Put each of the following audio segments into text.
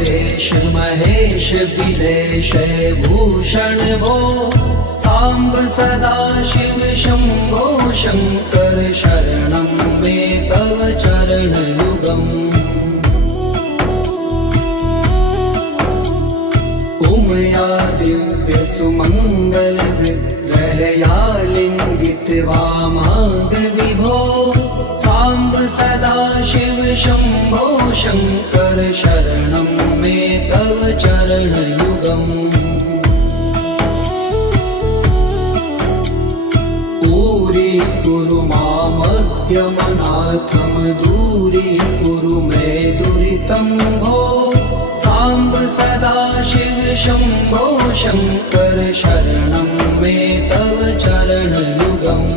परेश महेश बिलेश भूषण भो सांब सदा शिव शंभो शंकर शरणं मे तव चरण युगम् उमया दिव्य सुमंगल विग्रहया लिंगित वामांग विभो सांब सदा शिव शंभो शंकर शरणं मे तव चरण युगम् कुरु मामद्यमनाथं दूरीकुरु मे दुरितं भो सांब सदा शिव शंभो शंकर शरणं मे तव चरण युगम्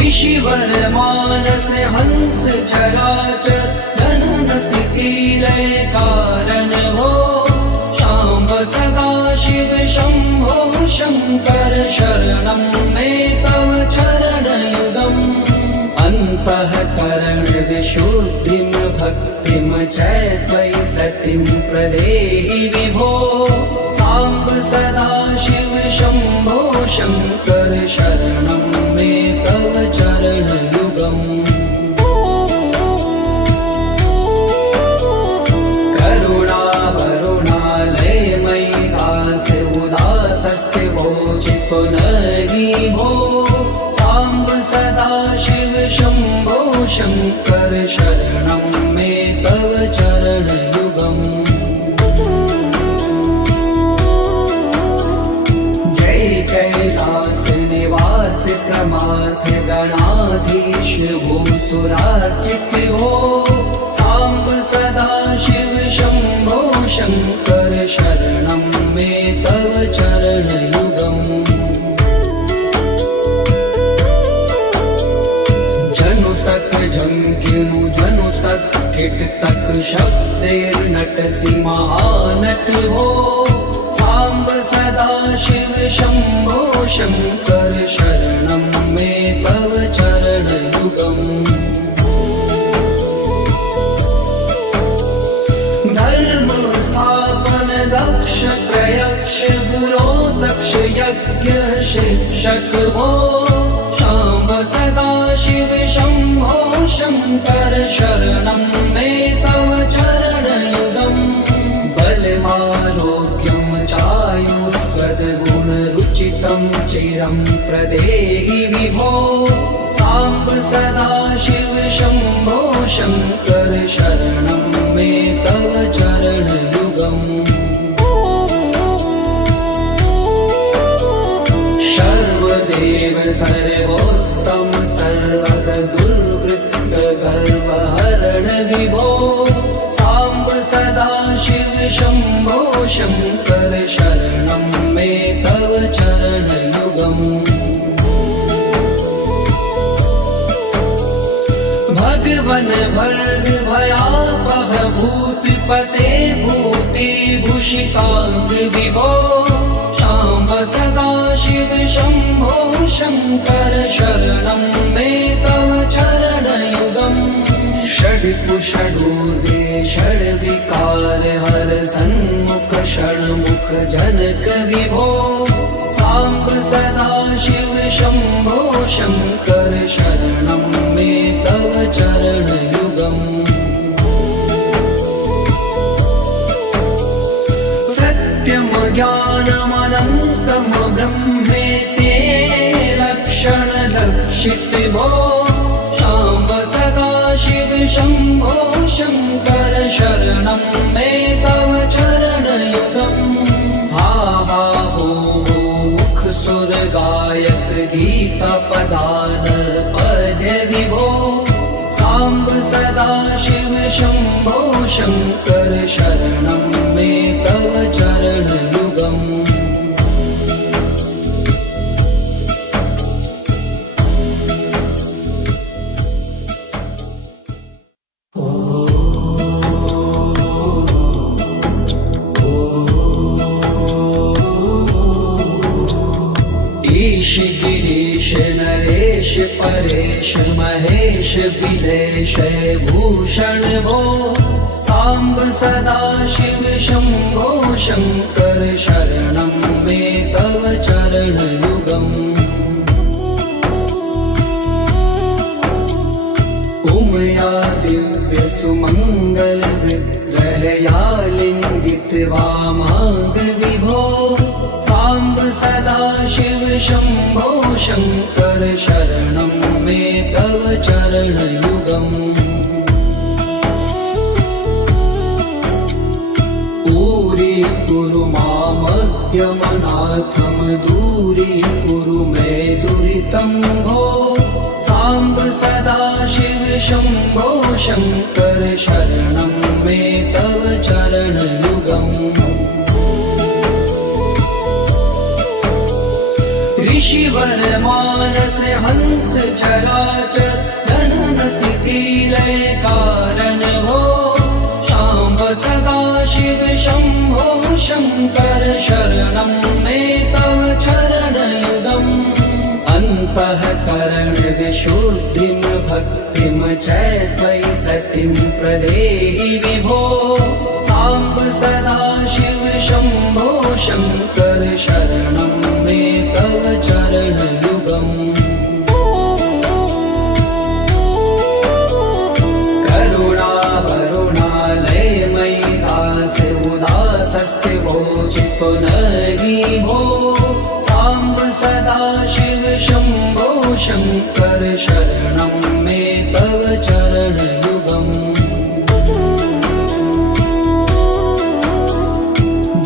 ऋषिवर मानस हंस चराचर जनन स्थिति लय कारण भो सांब सदा शिव शंभो शंकर शरणं मे तव चरण युगम् अन्तःकरण विशुद्धिं भक्तिं च त्वयि सतिं प्रदेहि विभो सांब सदा शिव शंभो शंकर शरणं मे तव चरण युगम् नहि भो सांब सदा शिव शंभो शंकर शरणं मे तव चरण युगम् जय कैलास निवास प्रमाथ गणाधीश भूसुरार्चित भो सांब सदा शिव शंभो शंकर शरणं मे तव चरण युगम् झंकिनु जनु तक किट तक शब्देर्नटसि महानट हो सांब सदा शिव शंभो शंकर शरणं मे तव चरण युगम् धर्म स्थापन दक्ष प्रयक्ष गुरो दक्ष यज्ञ शिक्षक हो सांब सदा शिव शंभो शंकर शरणं मे तव चरण युगम् बलमारोग्यं चायुस्त्वद्गुणरुचितं चिरं प्रदेहि विभो सांब सदा शिव शंभो शंकर शरणं मे तव चरण युगम् सर्वदेव सर्वोत्तम सर्वद दुर्वृत्त गर्वहरण विभो सांब सदा शिव शंभो शंकर शरणं मे तव चरण युगम् भगवन भर्ग भयापह भूतिपते भूति भूषितांग विभो सांब सदा शिव शंभो शंकर शरणं मे तव चरण युगम् षड्कुषडूर्वे षड्विकार हर सन्मुख षण्मुख जनक विभो सांब सदा शिव शंभो शंकर शरणं मे तव चरण युगम् सत्यम ज्ञानमनन्तं ब्रह्मेति लक्षण लक्षित भो सांब सदा शिव शंभो शंकर शरणं मे तव चरण युगम् हा हा हो मुख सुर गायक गीता पदान पद्य विभो सांब सदा शिव शंभो शंकर शरणं मे तव चरण युगम् परेश महेश बिलेश भूषण भो सांब सदा शिव शंभो शंकर शरणं मे तव चरणयुगम् उमया दिव्य सुमंगल विग्रहया लिंगित वामांग विभो सांब सदा शिव शंभो शंकर शरणं मे तव चरणयुगम् दूरी मामद्यमनाथम दूरी कुरु मे दुरितं भो सांब सदा शिव शंभो शंकर शरणं मे तव चरणयुगम् ऋषिवर मानस हंस चराचर जनन स्थिति लय कारण भो सांब सदा शिव शंभो शंकर शरणं मे तव चरणयुगम् अन्तःकरण विशुद्धिं भक्तिं च त्वयि सतिं प्रदेहि विभो सांब सदा शिव शंभो शंकर शरणं मे तव चरणयुगम् चितो नहि भो सांब सदा शिव शंभो शंकर शरणं मे तव चरणयुगम्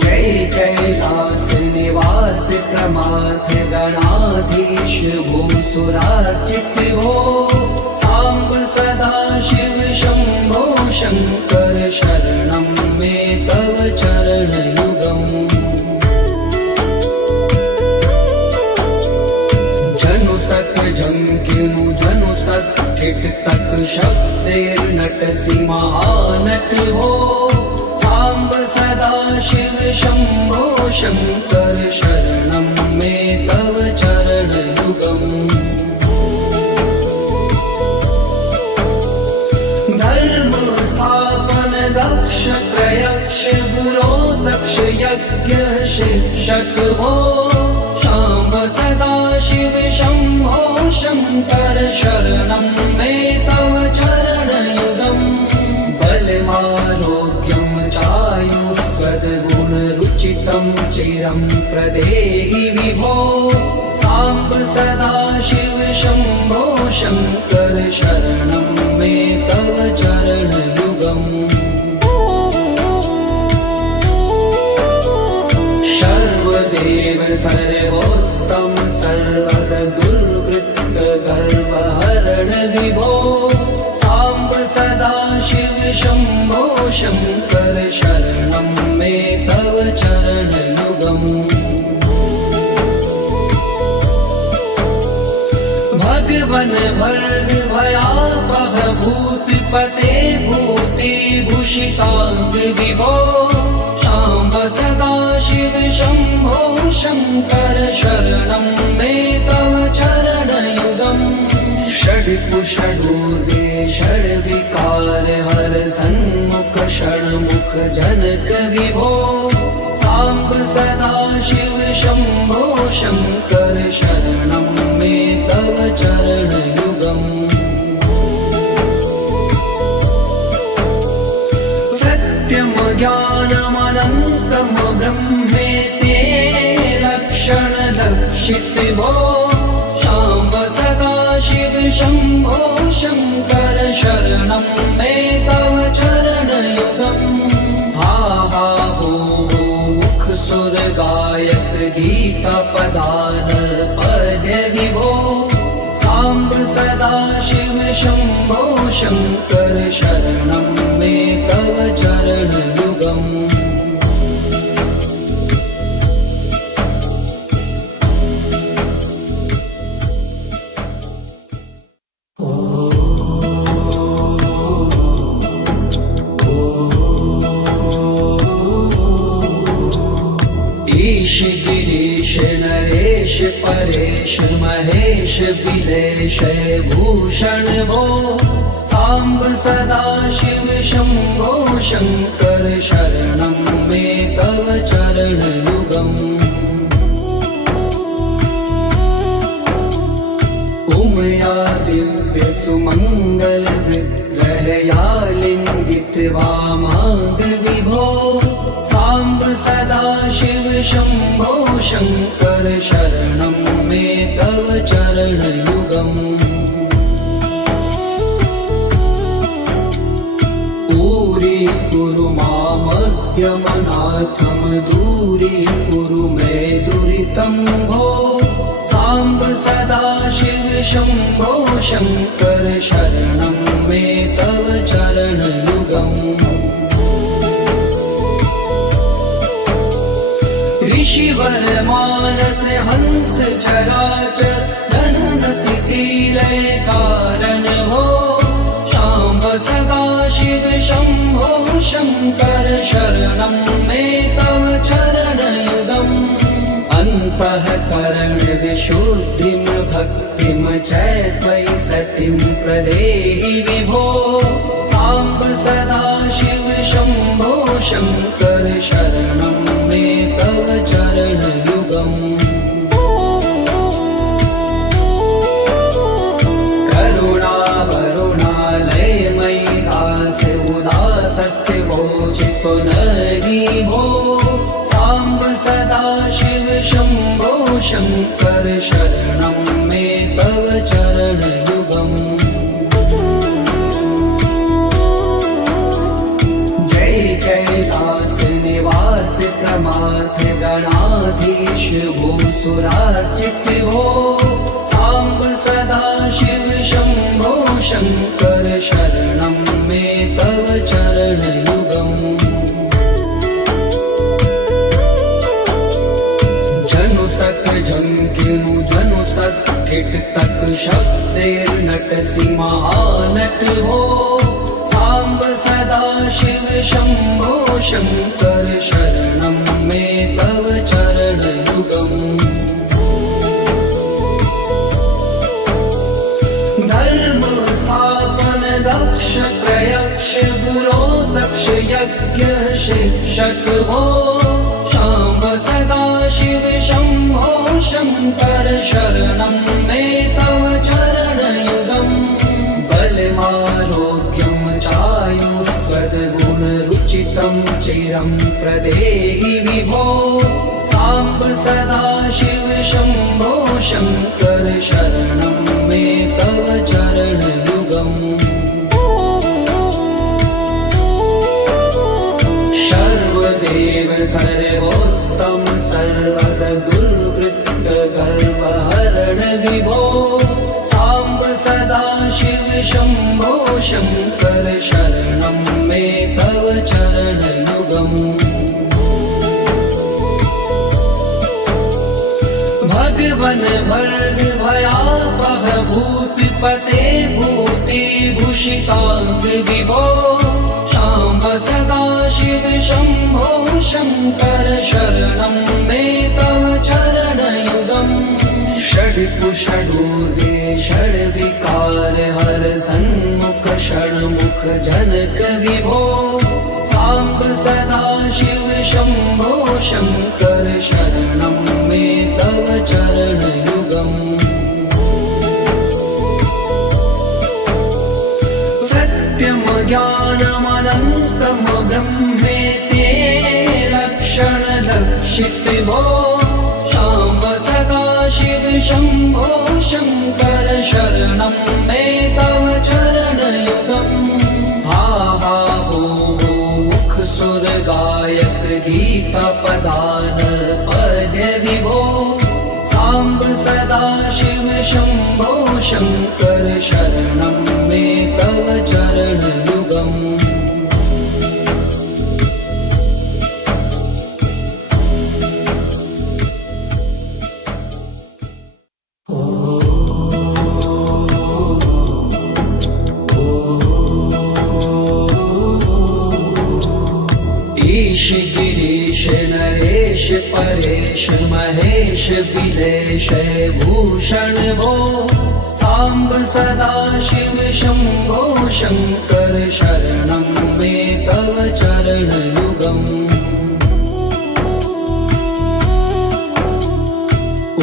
जय कैलास निवास प्रमाथ गणाधीश भूसुरार्चित भो सांब सदा शिव शंभो शंकर शरणं मे तव चरणयुगम् जंकिनु जनु तक किट तक शब्देर्नटसि महानट हो सांब सदा शिव शंभो शंकर शरणं मे तव चरणयुगम् धर्म स्थापन दक्ष त्रयक्ष गुरो दक्ष यज्ञ शिक्षक हो सांब सदा शिव शंभो शंकर शरणं मे तव चरणयुगम् बलमारोग्यं चायुस्त्वद्गुणरुचितं चिरं प्रदेहि विभो सांब सदा शिव शंभो शंकर शरणं मे तव चरणयुगम् सर्वदेव सर्वोत्तम सर्वर दुर्वृत्त गर्वहरण विभो सांब सदा शिव शंभो शंकर शरणं मे तव चरणयुगम् भगवन भर्ग भयापह भूतिपते भूति भूषितांग विभो सांब सदा शिव शंभो शंकर शरणं मे तव चरणयुगम् षड्कुषडूर्वे षड्विकार हर सन्मुख षण्मुख जनक विभो सांब सदा शिव शंभो शंकर शरणं मे तव चरणयुगम् सत्यम ज्ञानमनन्तं ब्रह्मेति लक्षण लक्षित भो सांब सदा शिव शंभो शंकर शरणं मे तव चरणयुगम् हा हा हो मुख सुर गायक गीता पदान पद्य विभो सांब सदा शिव शंभो शंकर शरणं मे तव चरणयुगम् ईश गिरीश नरेश देश परेश महेश बिलेश भूषण भो सांब सदा शिव शंभो शंकर शरणं मे तव चरण युगम् उमया दिव्य सुमंगल विग्रहया लिंगित वामांग विभो सांब सदा शिव शंभो शंकर शरणं मे तव चरण युगम् कुरु मामज्ञमनाथं दूरी कुरु मे दुरितं भो सांब सदा शिव शंभो शंकर शरणं मे तव चरण युगम् ऋषिवर मानस हंस चराचर जनन स्थिति लय कारण भो सांब सदा शिव शंभो शंकर शरणं मे तव चरण युगम् अन्तःकरण विशुद्धिं भक्तिं च त्वयि सतिं प्रदेहि विभो सांब सदा शिव शंभो शंकर शरणं मे तव चरण युगम् भो सांब सदा शिव शंभो शंकर शरणं मे तव चरण युगम् जय कैलास निवास प्रमाथ गणाधीश भूसुरार्चित भो सांब सदा शिव शंभो शंकर शरणं मे तव चरण युगम् झंकिनु जनु तक किट तक शब्देर्नटसि महानट हो सांब सदा शिव शंभो शंकर शरणं मे तव चरण युगम् धर्म स्थापन दक्ष प्रयक्ष गुरो दक्ष यज्ञ शिक्षक हो सांब सदा शिव शंभो शंकर शरणं मे तव चरण युगम् बलमारोग्यं चायुस्त्वद्गुणरुचितं चिरं प्रदेहि विभो सांब सदा शिव शंभो शंकर शरणं मे तव चरण युगम् सर्वदेव सर्वोत्तम सर्वद दुर्वृत्त गर्वहरण विभो सांब सदा शिव शंभो शंकर शरणं मे तव चरण युगम् भगवन भर्ग भयापह भूतिपते भूति भूषितांग विभो सांब सदा शिव शंभो शंकर शरणं मे तव चरण युगम् षड्कुषडूर्वे षड्विकार हर सन्मुख षण्मुख जनक विभो सांब सदा शिव शंभो शंकर शरणं मे तव चरण युगम् सत्यम ज्ञानमनन्तं ब्रह्मेति लक्षण लक्षित भो सांब सदा शिव शंभो शंकर शरणं मे तव चरण युगम् हा हा हो मुख सुर गायक गीता पदान पद्य विभो सांब सदा शिव शंभो शंकर शरणं मे तव चरण युगम् गिरीश गिरीश नरेश परेश महेश बिलेश भूषण भो सांब सदा शिव शंभो शंकर शरणं मे तव चरणयुगम्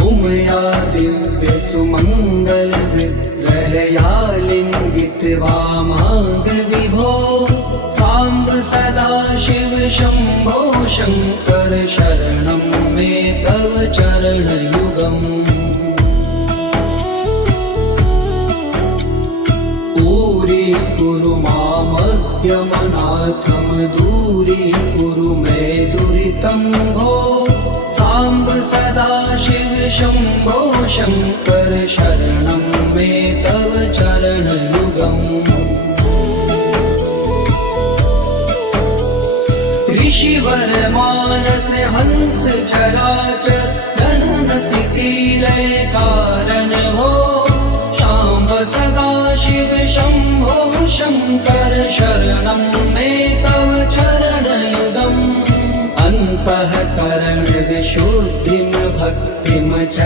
उमया दिव्य सुमंगल विग्रहया लिंगित वामांग विभो सांब सदा शिव शंभो शंकर शरणं मे तव चरणयुगम् कुरु मामद्यमनाथं दूरी कुरु मे दुरितं भो सांब सदा शिव शंभो शंकर शरणं मे तव चरणयुगम् ऋषिवर मानस हंस चराचर जनन स्थिति लय कारण भो सांब सदा शिव शंभो शंकर शरणं मे तव चरणयुगम् अन्तःकरण विशुद्धिं भक्तिं च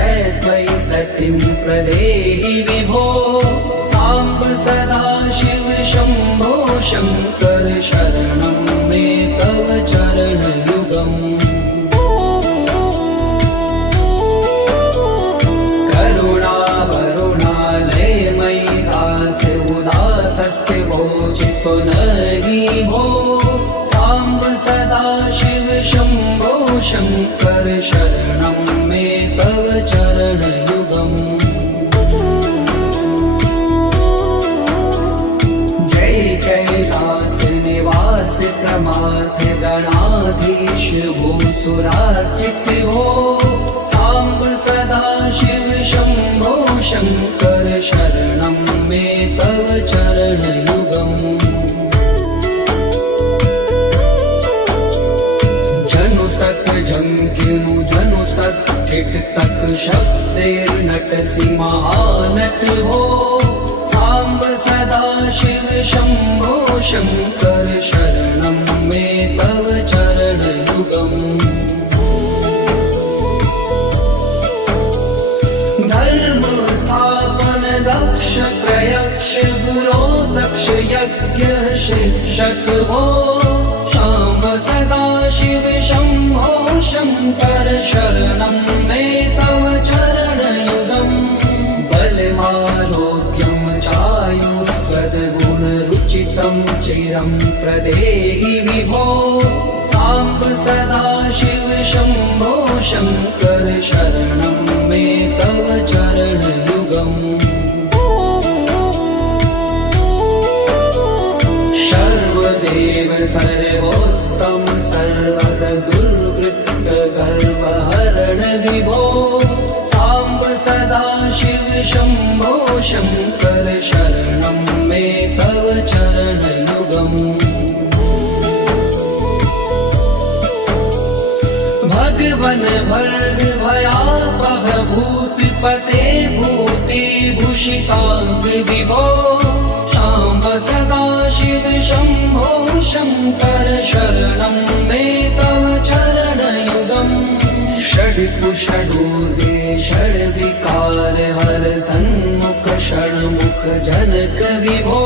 त्वयि सतिं प्रदेहि विभो सांब सदा शिव शंभो शंकर शरणं मे तव चरणयुगम् चितो नहि भो सांब सदा शिव शंभो शंकर शरणं मे तव चरणयुगम् जय कैलास निवास प्रमाथ गणाधीश भूसुरार्चित भो सांब सदा शिव शंभो शंकर शरणं मे तव चरणयुगम् जनु तक झंकिनु जनु तक किट तक शब्दैर्नटसि महानट भो सांब सदा शिव शंभो शंकर शरणं मे तव चरणयुगम् धर्म स्थापन दक्ष प्रयक्ष गुरो दक्ष यज्ञ शिक्षक भो सांब सदा शिव शंभो शंकर शरणं मे तव चरणयुगम् बलमारोग्यं चायुस्त्वद्गुणरुचितं चिरं प्रदेहि विभो सांब सदा शिव शंभो शंकर शरणं मे तव चरणयुगम् सर्वदेव सर्वोत्तम सर्वद दुर्वृत्त गर्वहरण विभो सांब सदा शिव शंभो शंकर शरणं मे तव चरणयुगम् भगवन भर्ग भयापह भूतिपते भूतिभूषितांग विभो सांब सदा शिव शंभो शंकर शरणं मे तव चरणयुगम् षड्कुषडूर्वे षड्विकार हर सन्मुख षण्मुख जनक विभो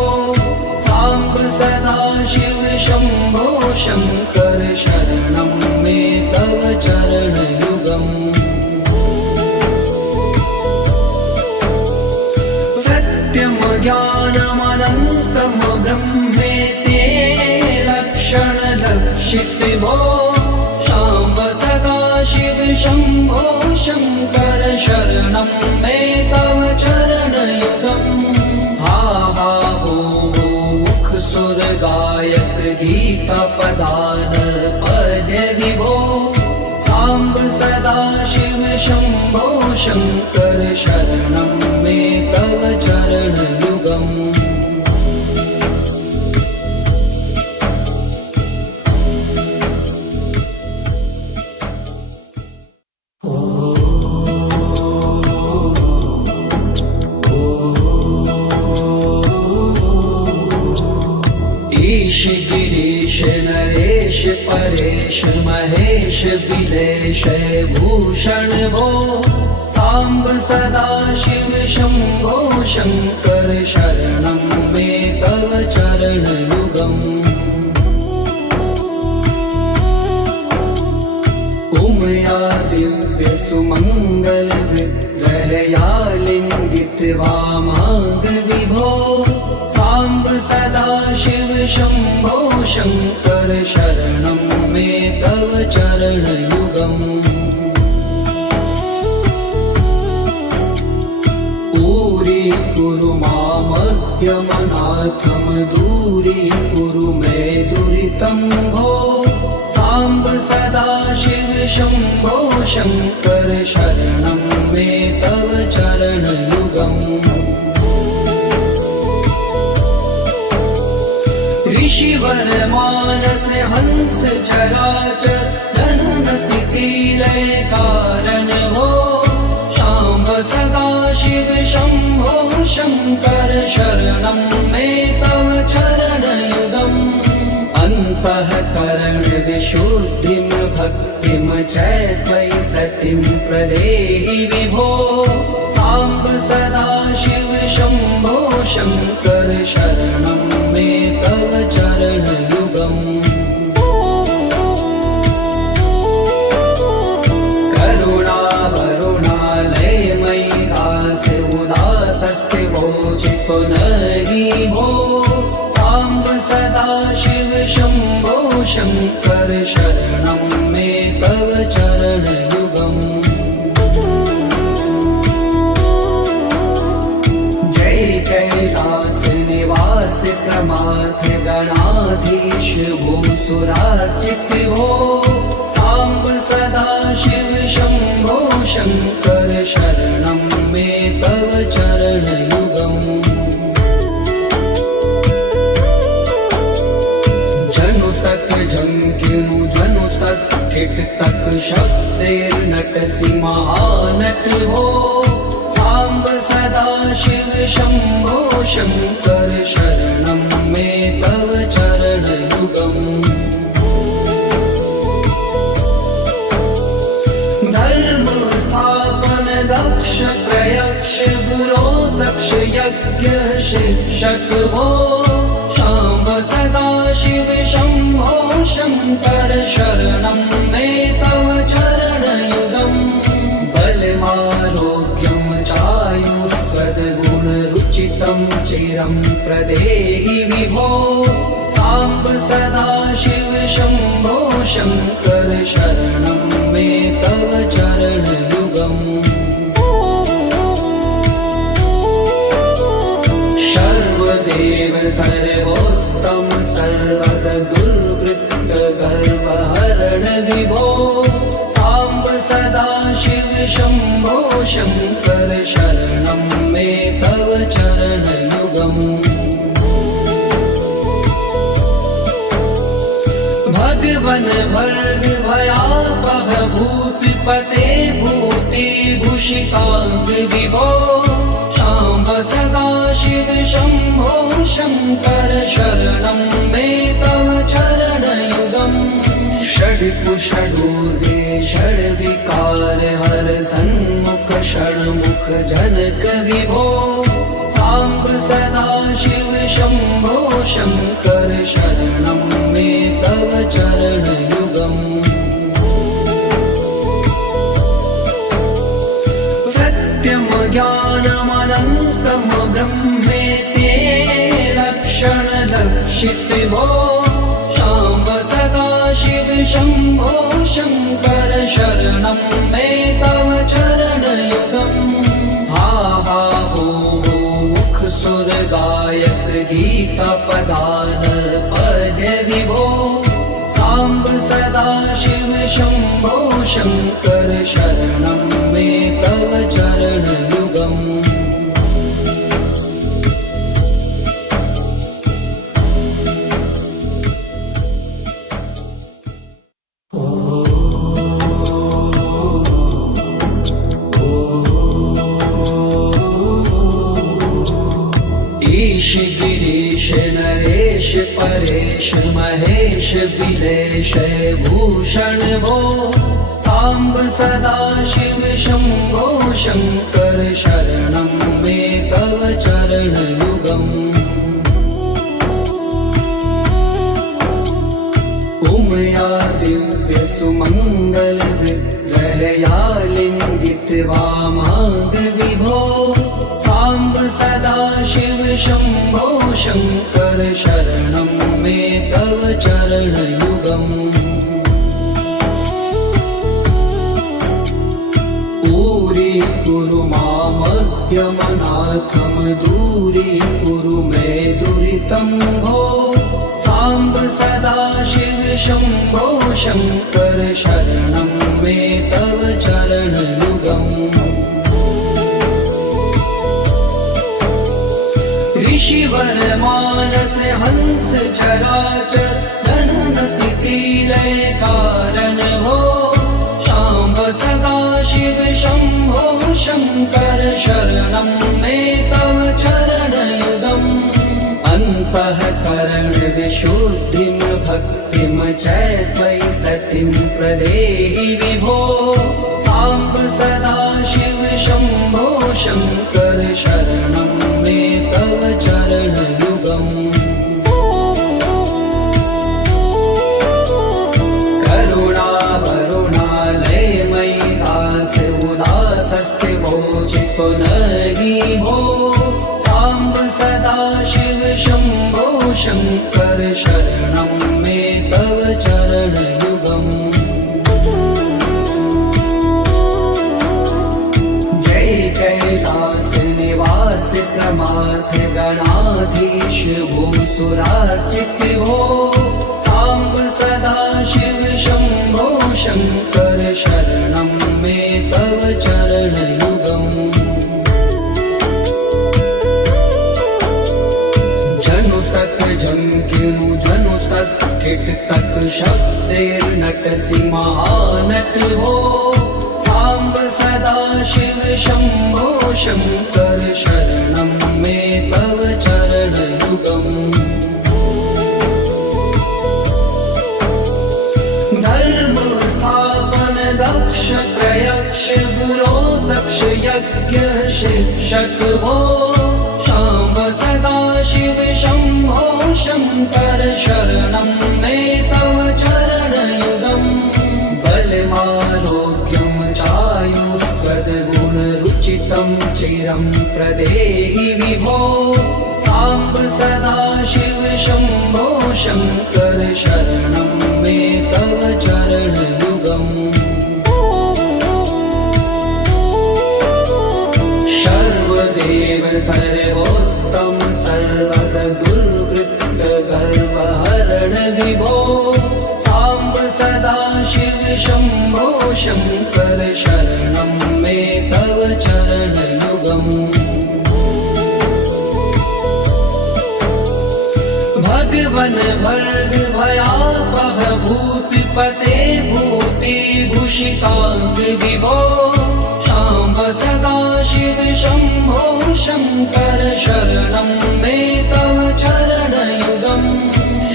सांब सदा शिव शंभो शंकर शरणं मे तव चरणयुगम् सत्यं ज्ञानमनन्तं ब्रह्मेति लक्षण लक्षित भो सांब सदा शिव शंभो शंकर शरणं मे तव चरणयुगम् हा हा हो मुख सुर गायक गीता पदान पद्य विभो सांब सदा शिव शंभो शंकर शरणं मे तव चरणयुगम् महेश बिलेश भूषण भो सांब सदा शिव शंभो शंकर शरणं मे तव चरण युगम् उमया दिव्य सुमंगल विग्रहया लिंगित वामांग विभो सांब सदा शिव शंभो शंकर शरणं मे तव चरण युगम् पूरी कुरु मामद्यमनाथम दूरी कुरु मे दुरितं भो सांब सदा शिव शंभो शंकर शरणं मे तव चरण युगम् ऋषिवर मानस हंस चराचर जनन स्थिति लय कारण भो शाम्ब सदा शिव शंभो शंकर शरणं मे तव चरण युगम् अन्तःकरण विशुद्धिं भक्तिं च त्वयि सतिं प्रदेहि विभो सांब सदा शिव शंभो शंकर शरणं मे तव चरण युगम् करुणा वरुणालय मयि दास उदासस्थिवो चित्तो नहि भो सांब सदा शिव शंभो शंकर शरणं मे तव चरण युगम् जय कैलास निवास प्रमाथ गणाधीश भूसुरार्चित भो सांब सदा शिव शंभो शंकर शरणं मे तव चरण युगम् जनु तक झंकिनु जनु तक किट तक शब्दैर्नटसि महानट भो सांब सदा शिव शंभो शंकर शरणं मे तव चरण युगम् धर्म स्थापन दक्ष प्रयक्ष गुरो दक्ष यज्ञ शिक्षक भो शाम्ब सदा शिव शंभो शंकर शरणं मे तव चरण युगम् बलमारोग्यं चायुस्त्वद्गुणरुचितं चिरं प्रदेहि विभो सांब सदा शिव शंभो शंकर शरणं मे तव चरण युगम् सर्वदेव सर्वोत्तम सर्वद दुर्वृत्त गर्वहरण विभो सांब सदा शिव शंभो शंकर शरणं मे तव चरण युगम् भगवन भर्ग भयापह भूतिपते भूति भूषितांग विभो शाम्ब सदा शिव शंभो शंकर शरणं मे तव चरण युगम् षड्कुषडूर्वे षड्विकार हर सन्मुख षण्मुख जनक विभो सांब सदा शिव शंभो शंकर शरणं मे तव चरण युगम् सत्यम ज्ञानमनन्तं ब्रह्मेति लक्षण लक्षित भो शाम्ब सदा शिव शंभो शंकर शरणं मे तव चरण युगम् हा हा हो मुख सुर गायक गीता पदान पद्य विभो सांब सदा शिव शंभो शंकर शरणं मे तव चरण युगम् ईश गिरीश नरेश परेश महेश बिलेश विलेशय भूषण भो साम्ब सदाशिव शम्भो शङ्कर शरणं मे तव चरणयुगम् उमया दिव्य सुमङ्गल विग्रहया लिङ्गित्वा माग विभो साम्ब सदाशिव शम्भो शङ्कर शरणं मे तव चरणयुगम् दूरीकुरु मामद्यमनाथं दूरीकुरु मे दुरितं भो साम्ब सदाशिव शम्भो शङ्कर शरणं मे तव चरणयुगम् ऋषिवर मानस हंस चराचर जनन स्थिति लय कारण भो शाम्ब सदाशिव शम्भो शङ्कर शरणं मे तव चरणयुगम् अन्तःकरण विशुद्धिं भक्तिं च त्वयि सतिं प्रदेहि विभो साम्ब सदाशिव शम्भो शङ्कर शरणं मे तव चरणयुगम् करुणावरुणालयमयि दास उदासस्थिवोचितो नहि भो साम्ब सदाशिव शम्भो शङ्कर शरणं मे तव चरणयुगम् जय कैलास निवास प्रमाथ गणाधीश भूसुरार्चित भो साम्ब सदाशिव शम्भो शङ्कर शरणं मे तव चरणयुगम् जनु तक झंकिनु जनु तक किट तक शब्दैर्नटसि महानट भो साम्ब सदाशिव शम्भो शङ्कर शरणं मे तव चरणयुगम् धर्म स्थापन दक्ष प्रयक्ष गुरो दक्ष यज्ञ शिक्षक भो शाम्ब सदाशिव शम्भो शङ्कर शरणं मे तव चरणयुगम् बलमारोग्यं चायुस्त्वद्गुणरुचितं चिरं प्रदेहि विभो साम्ब सदाशिव शम्भो शङ्कर शरणं मे तव चरणयुगम् सर्वदेव सर्वोत्तम सर्वद दुर्वृत्त गर्वहरण विभो साम्ब सदाशिव शम्भो शङ्कर शरणं मे तव चरणयुगम् भगवन भर्ग भयापह भूतिपते भूतिभूषिताङ्ग विभो शाम्ब सदाशिव शम्भो शङ्कर शरणं मे तव चरणयुगम्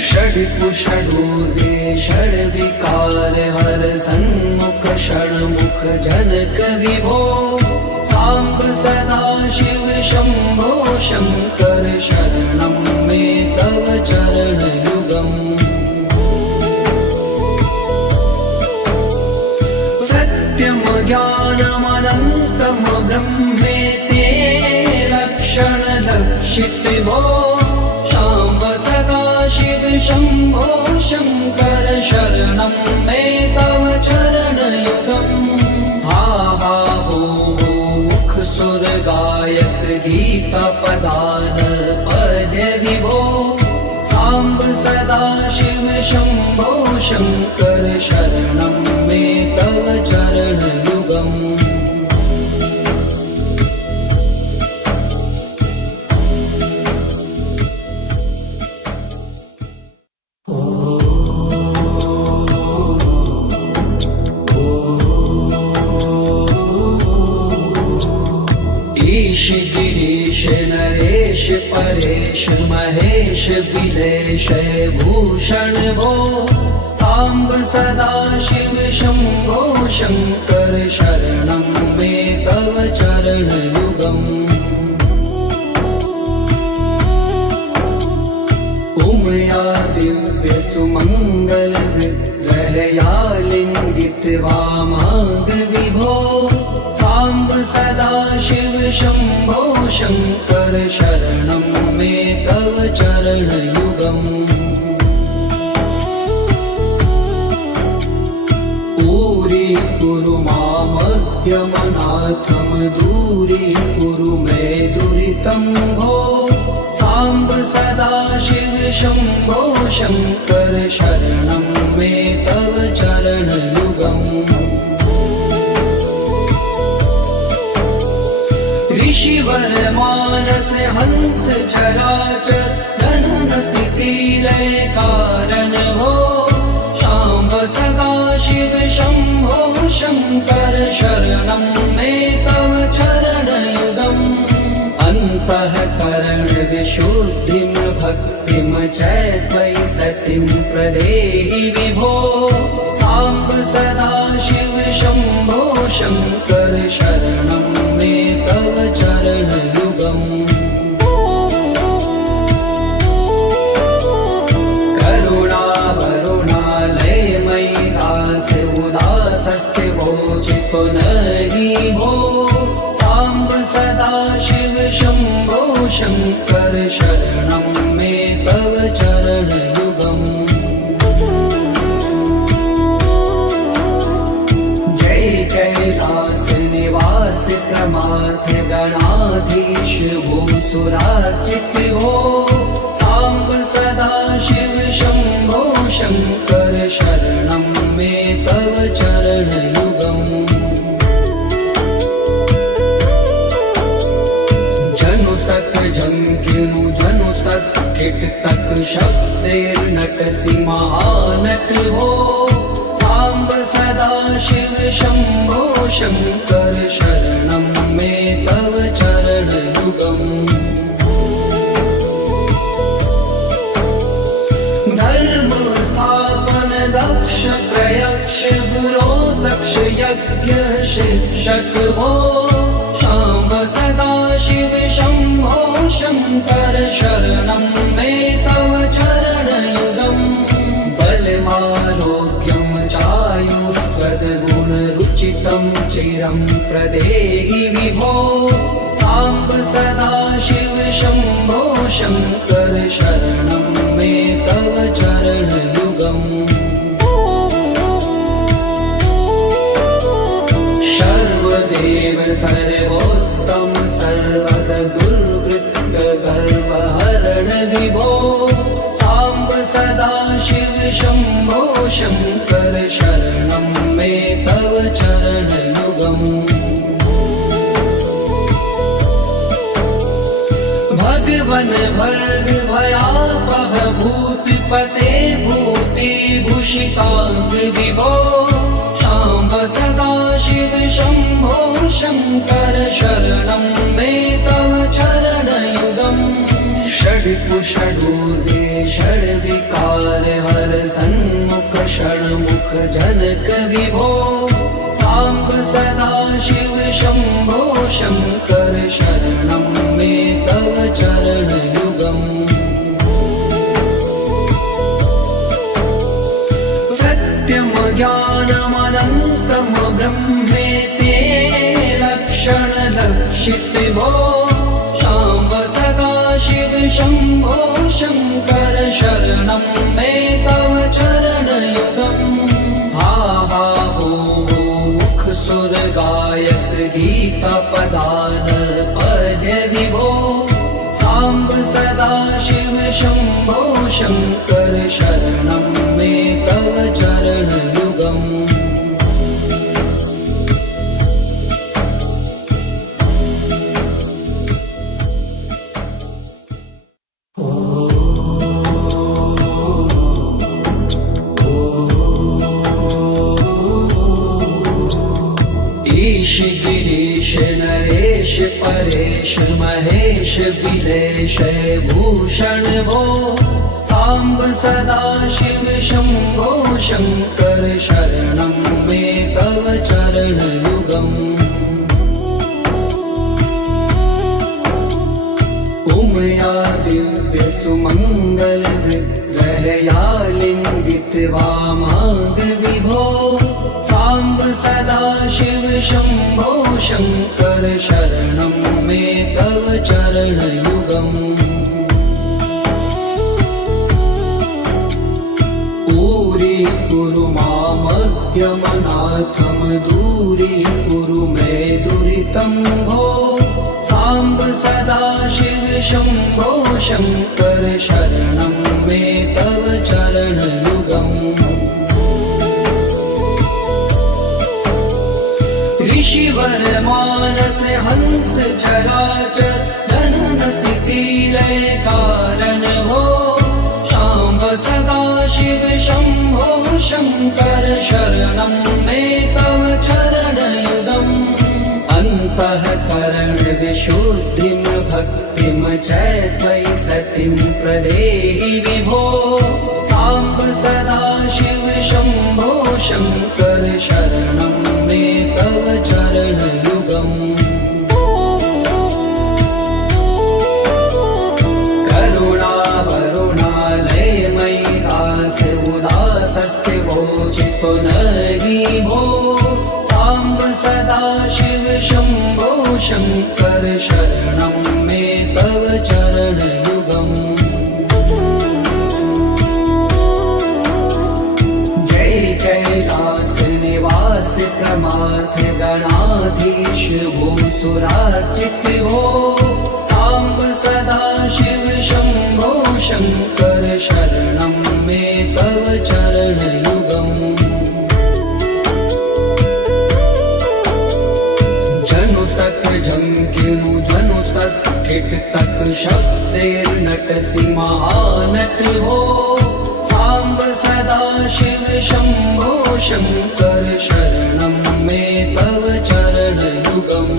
षड्पुषडूर्वे षड्विकार हर सन्मुख षण्मुख जनक विभो साम्ब सदाशिव शम्भो शङ्कर शरणं मे तव चरणयुगम् सत्यं ज्ञानमनन्तं ब्रह्मेति लक्षणलक्षित भो शाम्ब सदाशिव शम्भो शङ्कर शरणं मे तव चरणयुगम् हा हा हो मुख सुर गायक गीता पदान पद्य विभो साम्ब सदाशिव शम्भो शङ्कर शरणं मे तव चरणयुगम् ईश गिरीश नरेश परेश महेश विलेश भूषण भो साम्ब सदाशिव शम्भो शङ्कर शरणं मे तव चरणयुगम् उमया दिव्यसुमङ्गलविग्रहया लिङ्गितवामाङ्गविभो साम्ब सदाशिव शम्भो शङ्कर शरणं मे तव चरणयुगम् दूरी मामद्यमनाथं दूरीकुरु मे दुरितं भो साम्ब सदाशिव शम्भो शङ्कर शरणं मे तव चरणयुगम् ऋषिवर मानस हंस चराचर जनन स्थिति लय कारण भो शाम्ब सदाशिव शम्भो शङ्कर शरणं मे तव चरणयुगम् अन्तःकरण विशुद्धिं भक्तिं च त्वयि सतिं प्रदेहि विभो साम्ब सदाशिव शम्भो शङ्कर शरणं मे तव चरणयुगम् पुनरि भो साम्ब सदाशिव शम्भो शङ्कर शरणं मे तव चरणयुगम् जय कैलास निवास प्रमाथ गणाधीश भूसुरार्चित भो साम्ब सदाशिव शम्भो शङ्कर शरणं मे तव चरणयुगम् जंकिनु जनु तक किट तक शब्दैर्नटसि महानट हो साम्ब सदाशिव शम्भो शङ्कर शरणं मे तव चरणयुगम् धर्म स्थापन दक्ष प्रयक्ष गुरो दक्ष यज्ञ शिक्षक भो शाम्ब सदाशिव शम्भो शङ्कर शरणं मे तव चरणयुगम् बलमारोग्यं चायुस्त्वद्गुणरुचितं चिरं प्रदेहि विभो साम्ब सदाशिव शम्भो शङ्कर शरणं मे तव चरणयुगम् सर्वदेव सर्वोत्तम सर्वद दुर्वृत्त गर्वहरण विभो साम्ब सदाशिव शम्भो शङ्कर शरणं मे तव चरणयुगम् भगवन् भर्ग भयापह भूतिपते भूतिभूषिताङ्ग विभो साम्ब सदाशिव शम्भो शङ्कर शरणं मे तव चरणयुगम् षड्कुषडूर्वे षड्विकार हर सन्मुख षण्मुख जनक विभो साम्ब सदाशिव शम्भो शङ्कर शरणं मे तव चरणयुगम् सत्यं ज्ञानमनन्तं ब्रह्मेति लक्षणलक्षित भो साम्ब सदाशिव शम्भो शङ्कर शरणं मे तव चरणयुगम् हा हा हो मुख सुर गायक गीता पदान पद्य विभो साम्ब सदाशिव शम्भो शङ्कर शरणं मे तव चरणयुगम् ईश गिरीश नरेश परेश महेश बिलेश भूषण भो साम्ब सदा शिव शम्भो शङ्कर शरणं मे तव चरणयुगम् उमया दिव्य सुमङ्गल विग्रहया लिङ्गित वामाङ्ग विभो साम्ब सदा शिव शम्भो शङ्कर शरणं मे तव चरणयुगम् कुरु मामद्यमनाथं दूरीकुरु मे दुरितं भो साम्ब सदा शिव शम्भो शङ्कर शरणं मे तव चरणयुगम् ऋषिवर मानस हंस चराचर जनन स्थिति लय कारण भो शाम्ब सदा शिव शम्भो शङ्कर शरणं मे तव चरणयुगम् अन्तःकरण विशुद्धिं भक्तिं च त्वयि सतिं प्रदेहि विभो साम्ब सदा शिव शम्भो शङ्कर शरणं मे तव चरणयुगम् चितो नहि भो साम्ब सदा शिव शम्भो शङ्कर शरणं मे तव चरणयुगम् जय कैलास निवास प्रमाथ गणाधीश भूसुरार्चित भो साम्ब सदा शिव शम्भो शङ्कर शरणं मे तव चरणयुगम् जनु तक झंकिनु जनु तक किट तक शब्देर्नटसि महानट हो साम्ब सदा शिव शम्भो शङ्कर शरणं मे तव चरणयुगम्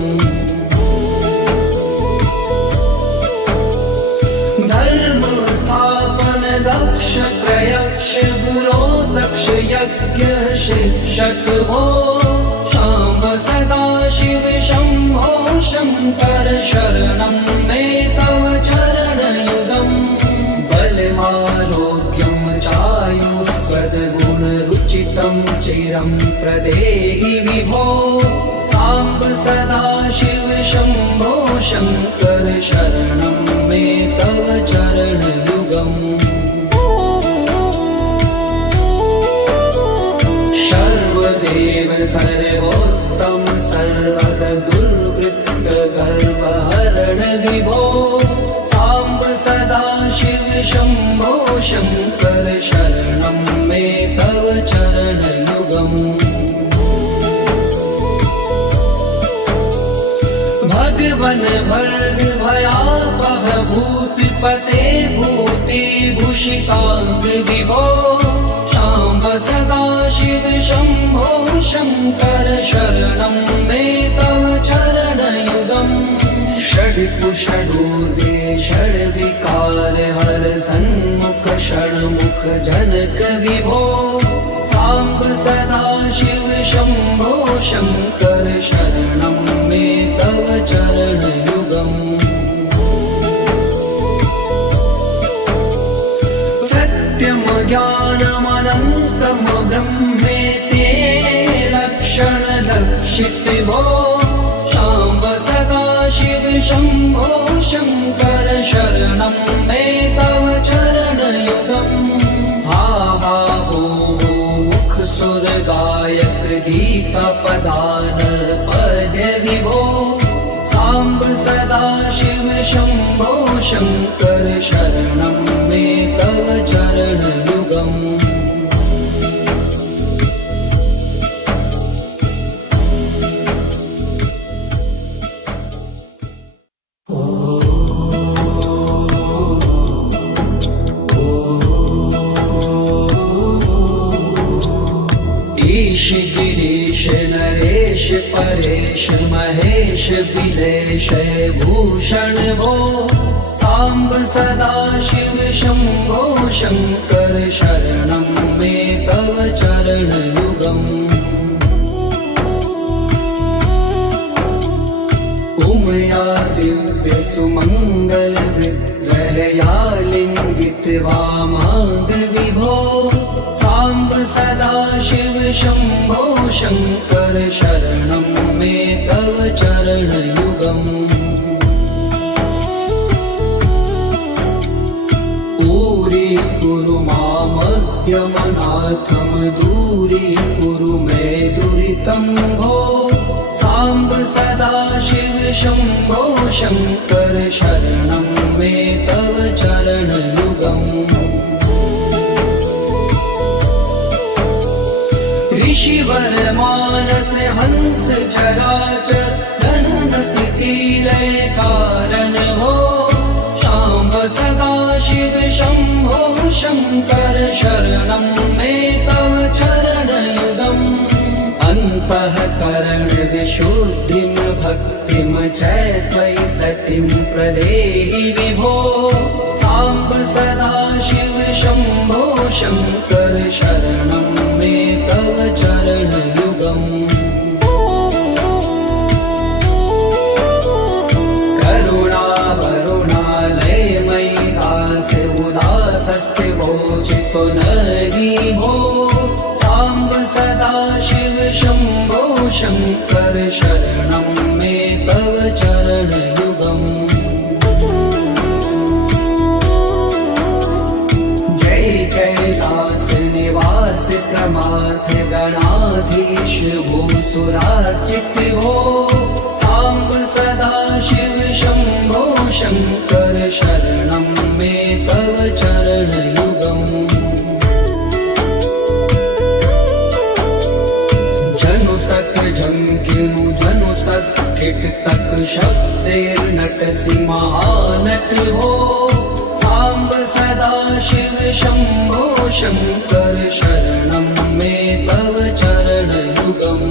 धर्म स्थापन दक्ष प्रयक्ष गुरो दक्ष यज्ञ शिक्षक भो शाम्ब सदा शिव शम्भो शङ्कर शरणं मे तव चरणयुगम् बलमारोग्यं चायुष्पदगुणरुचितं चिरं प्रदेहि विभो साम्ब सदा शिव शम्भो शङ्कर शरणं मे तव चरणयुगम् सर्वदेव सर्वोत्तम सर्वद दुर्वृत्त गर्वहरण विभो साम्ब सदा शिव शम्भो शङ्कर शरणं मे तव चरणयुगम् भगवन भर्ग भयापह भूतिपते भूतिभूषिताङ्ग विभो शाम्ब सदा शिव शम्भो शङ्कर शरणं मे तव चरणयुगम् षड्कुषडूर्वे षड्विकार हर सन्मुख षण्मुख जनक विभो साम्ब सदा शिव शम्भो शङ्कर शरणं मे तव चरणयुगम् सत्यं ज्ञानमनन्तं ब्रह्मेति लक्षण लक्षित भो शाम्ब सदा शिव शम्भो शङ्कर शरणं मे तव चरणयुगम् हा हा हो मुख सुर गायक गीता पदान पद विभो साम्ब सदा शिव शम्भो शङ्कर शरणं मे तव चरणयुगम् ईश गिरीश नरेश परेश महेश बिलेश भूषण भो साम्ब सदा शिव शम्भो शङ्कर शरणं मे तव चरणयुगम् उमया दिव्य सुमङ्गल विग्रहया लिङ्गित वामाङ्ग विभो साम्ब सदा शिव शम्भो शङ्कर शरणं मे तव चरणयुगम् कुरु मामद्यमनाथं दूरीकुरु मे दुरितं भो साम्ब सदा शिव शम्भो शङ्कर शरणं मे तव चरणयुगम् ऋषिवर मानस हंस चराचर जनन स्थिति लय कारण भो शाम्ब सदा शिव शम्भो शङ्कर शरणं मे तव चरणयुगम् अन्तःकरण विशुद्धिं भक्तिं च त्वयि सतिं प्रदेहि विभो साम्ब सदा शिव शम्भो शङ्कर शरणं मे तव चरणयुगम् चितो नहि भो साम्ब सदा शिव शम्भो शङ्कर शरणं मे तव चरणयुगम् जय कैलास निवास प्रमाथ गणाधीश भूसुरार्चित भो साम्ब सदा शिव शम्भो शङ्कर शरणं मे तव चरणयुगम् जनु तक झंकिनु जनु तक किट तक शब्देर्नटसि महानट हो साम्ब सदा शिव शम्भो शङ्कर शरणं मे तव चरणयुगम्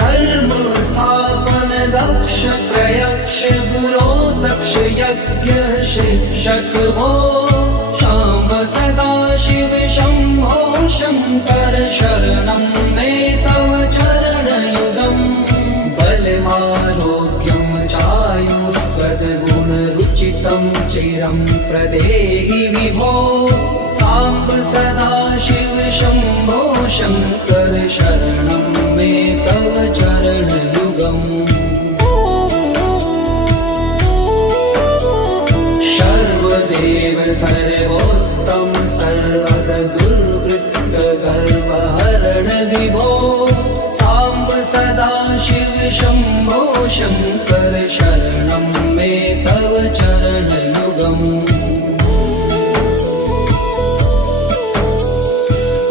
धर्म स्थापन दक्ष प्रयक्ष गुरो दक्ष यज्ञ शिक्षक भो शाम्ब सदा शिव शम्भो शङ्कर शरणं मे तव चरणयुगम् बलमारोग्यं चायुस्त्वद्गुणरुचितं चिरं प्रदेहि विभो साम्ब सदा शिव शम्भो शङ्कर शरणं मे तव चरणयुगम् सर्वदेव सर्वोत्तम सर्वद दुर्वृत्त गर्वहरण विभो साम्ब सदा शिव शम्भो शङ्कर शरणं मे तव चरणयुगम्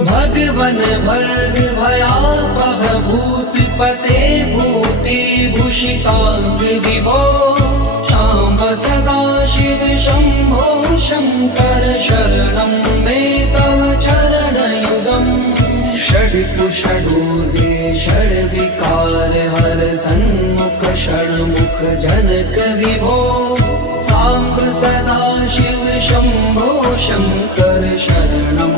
भगवन भर्ग भयापह भूतिपते भूतिभूषिताङ्ग विभो शाम्ब सदा शिव शम्भो शङ्कर शरणं मे तव चरणयुगम् षड्कुषडूर्गे षड्विकार हर सन्मुख षण्मुख जनक विभो साम्ब सदा शिव शम्भो शङ्कर शरणं